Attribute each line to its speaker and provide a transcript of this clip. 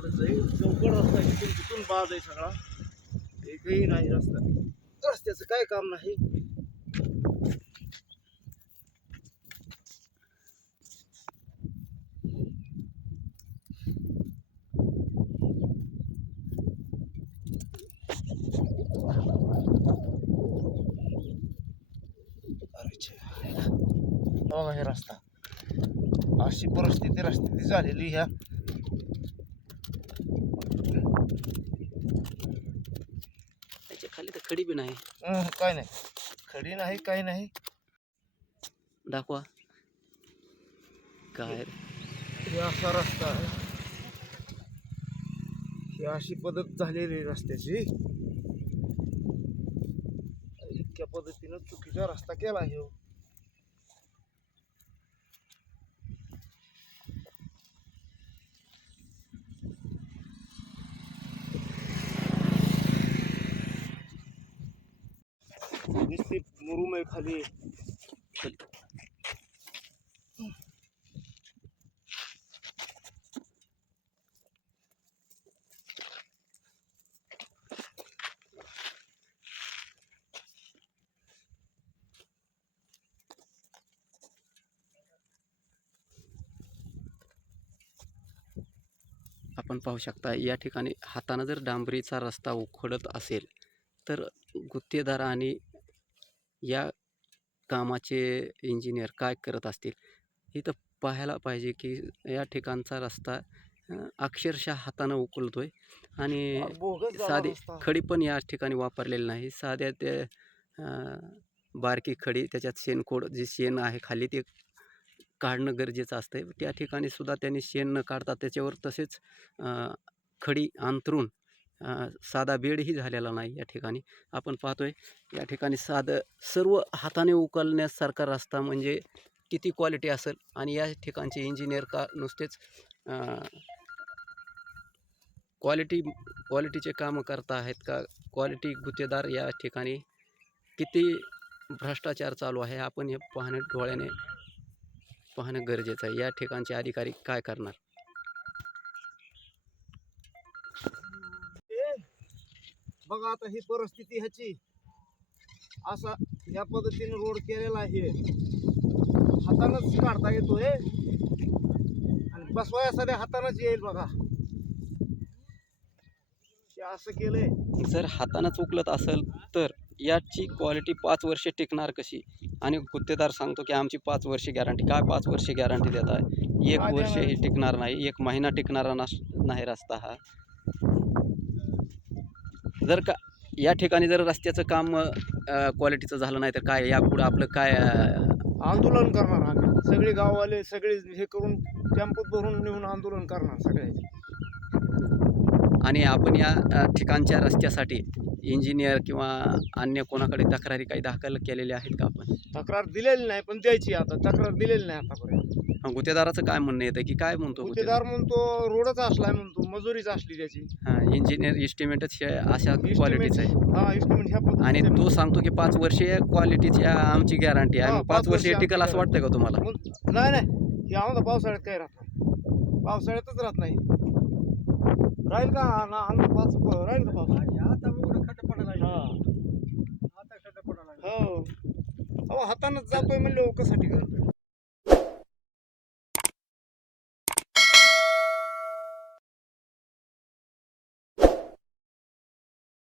Speaker 1: बाजायचं. आहे चौकड रस्ता आहे तिथून तिथून बाज आहे सगळा. एकही नाही रस्ता. रस्त्याचं काय काम नाही. बघा हे रस्ता. अशी परिस्थिती रस्त्याची झालेली ह्या
Speaker 2: त्याच्याखाली तर खडी बी नाही.
Speaker 1: अं, काय नाही. खडी नाही काय नाही.
Speaker 2: दाखवा. काय रे?
Speaker 1: हे असा रस्ता आहे. ही अशी पद्धत झालेली आहे रस्त्याची. इतक्या पद्धतीनं चुकीचा रस्ता केला आहे हो. नुसती मुरुम आहे खाली.
Speaker 2: आपण पाहू शकता या ठिकाणी हातानं जर डांबरीचा रस्ता उखडत असेल तर गुत्तेदार आणि या कामाचे इंजिनियर काय करत असतील इथं पाहायला पाहिजे की या ठिकाणचा रस्ता अक्षरशः हातानं उकलतोय आणि
Speaker 1: बोगस झाला
Speaker 2: साधी. खडी पण या ठिकाणी वापरलेली नाही साध्या ते बारकी खडी त्याच्यात शेणखोड जे शेण आहे खाली ते काढणं गरजेचं असतं त्या ठिकाणी सुद्धा त्यांनी शेण न काढता त्याच्यावर तसेच खडी अंतरून साधा बेडही झालेला नाही या ठिकाणी. आपण पाहतोय या ठिकाणी साधं सर्व हाताने उकलण्यासारखा रस्ता म्हणजे किती क्वालिटी असेल आणि या ठिकाणचे इंजिनियर का नुसतेच क्वालिटी क्वालिटीचे कामं करता आहेत का? क्वालिटी गुत्तेदार या ठिकाणी किती भ्रष्टाचार चालू आहे? आपण हे पाहणं डोळ्याने पाहणं गरजेचं आहे. या ठिकाणचे अधिकारी काय करणार?
Speaker 1: बघा आता ही परिस्थिती ह्याची. असा ह्या पद्धतीने रोड केलेला आहे. हातानच काढता येतोय. आणि बसवाया सध्या हातानच येईल बघा. असं केलंय.
Speaker 2: जर हातानंच उकलत असेल तर याची क्वालिटी पाच वर्षे टिकणार कशी? आणि गुत्तेदार सांगतो की आमची पाच वर्षे गॅरंटी काय पाच वर्षे गॅरंटी देत आहे एक वर्ष? ही टिकणार नाही. एक महिना टिकणारा नाही रस्ता हा. जर का या ठिकाणी जर रस्त्याचं काम क्वालिटीचं झालं नाही तर काय यापुढं आपलं काय
Speaker 1: आंदोलन करणार आम्ही. सगळे गाववाले सगळे हे करून टेम्पोत भरून नेऊन आंदोलन करणार सगळ्याचे.
Speaker 2: आणि आपण या ठिकाणच्या रस्त्यासाठी इंजिनियर किंवा अन्य कोणाकडे तक्रारी काही दाखल केलेल्या आहेत का आपण?
Speaker 1: तक्रार दिलेली नाही पण द्यायची आता. तक्रार दिलेली नाही आतापर्यंत.
Speaker 2: अ, गुत्तेदाराचं काय म्हणणं येतं की काय म्हणतो गुत्तेदार?
Speaker 1: म्हणतो रोडच असलाय म्हणतो मजुरीच असली त्याची.
Speaker 2: इंजिनियर इस्टिमेटच हे अशा क्वालिटीचं आहे.
Speaker 1: हा इस्टिमेट ह्या
Speaker 2: आणि तो सांगतो की पाच वर्षे क्वालिटीची आमची गॅरंटी आहे.
Speaker 1: हा,
Speaker 2: मग
Speaker 1: पाच
Speaker 2: पाच वर्षे
Speaker 1: वर्षे
Speaker 2: टिकल असं
Speaker 1: आमची
Speaker 2: वाटतं का तुम्हाला?
Speaker 1: मग- नाही नाही. हे आमचा पावसाळ्यात काही राहत नाही. पावसाळ्यातच राहत नाही. राहील का ना अंग पाच राहील का पावसाळ्यात
Speaker 3: आता उघडं खड्डा पडायला
Speaker 1: हा
Speaker 3: लागला.
Speaker 1: हातानंच जातोय म्हणलं कसं करतोय